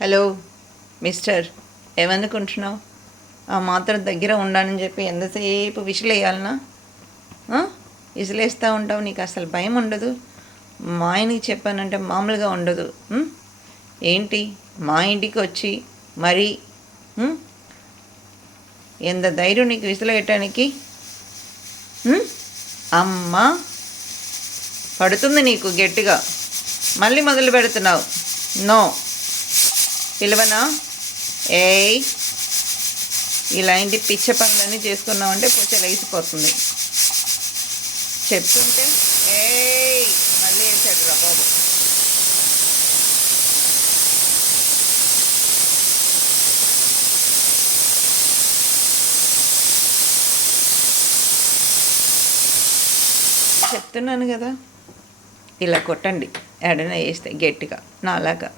Hello mister, ఏమనుకుంటున్నావు? ఆ మాత్రం దగ్గర ఉండాలని చెప్పి ఎంతసేపు విసిలేయాలనా? విసిలేస్తూ ఉంటావు. నీకు అసలు భయం ఉండదు. మా ఆయనకి చెప్పానంటే మామూలుగా ఉండదు. ఏంటి మా ఇంటికి వచ్చి మరీ ఎంత ధైర్యం నీకు విసిలేయటానికి? అమ్మ పడుతుంది నీకు గట్టిగా. మళ్ళీ మొదలు పెడుతున్నావు. నో పిలవనా? ఏయ్, ఇలాంటి పిచ్చ పనులన్నీ చేసుకున్నామంటే కొంచెం లేచిపోతుంది. చెప్తుంటే ఏయ్ మళ్ళీ వేసాడు రా బాబు. చెప్తున్నాను కదా, ఇలా కొట్టండి. ఎడన వేస్తే గట్టిగా నాలాగా.